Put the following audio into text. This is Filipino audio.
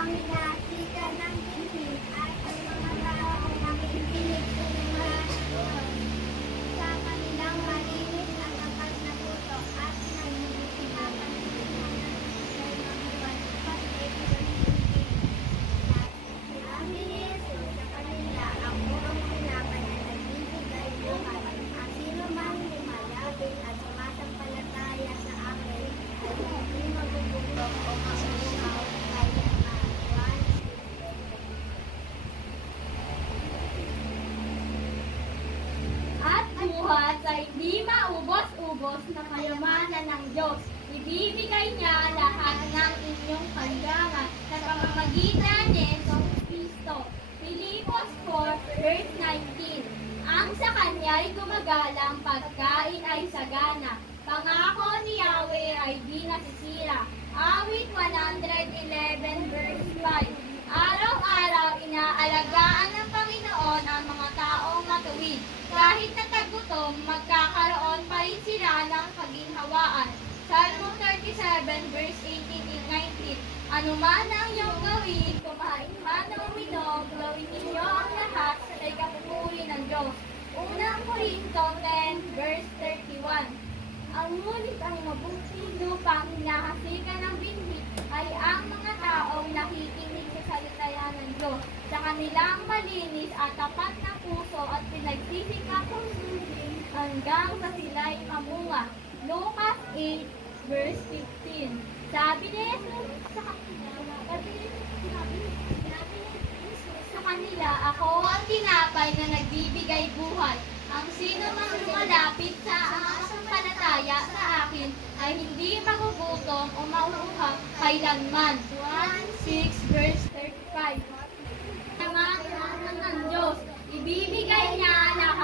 ang hinahika ng bibig at ang mga taong nakikinig sa mga sa kanilang malinis at tapat na puso at nagsisikapang sa mga bantas ay Sabi ni Jesus sa kanila, ako ang tinapay na nagbibigay buhay. Ang sino mang lumalapit at sumasampalataya sa akin ay hindi magugutom o mauuhaw kailanman. At buhat sa hindi maubos-ubos na kayamanan ng Diyos, ibibigay niya lahat ng inyong kailangan sa pamamagitan ni Hesus Kristo. Filipos 4 verse 19. Ang sa Kanya'y gumagalang, pagkain ay sagana. Pangako ni Yahweh ay di nasisira. Awit 111 verse 5. Araw-araw inaalagaan ng Panginoon ang mga taong matuwid. Kahit natagutom, magkakaroon pa rin sila ng kaginhawaan. Salmo 37 verse 18 and 19. Ano man ang iyong gawin, kumain man o uminom, gawin ninyo ang lahat sa ikapupuri ng Diyos. Unang Korinto 10 verse 31. Ang ngunit ang mabuting lupang hinahasikan ng binhi ay ang mga taong nakikinig sa salita ng Diyos, sa kanilang malinis at tapat na puso at pinagsisikapang sundin hanggang sa sila'y mamunga. Lucas 8 verse 15. Sabi ni Jesus sa kanila, ako ang tinapay na nagbibigay buhay. Ang sino mang lumalapit sa palataya sa akin ay hindi magugutom o mauuhaw kailanman. 1:6 verse 35. Ang mga ng Diyos, ibibigay niya lahat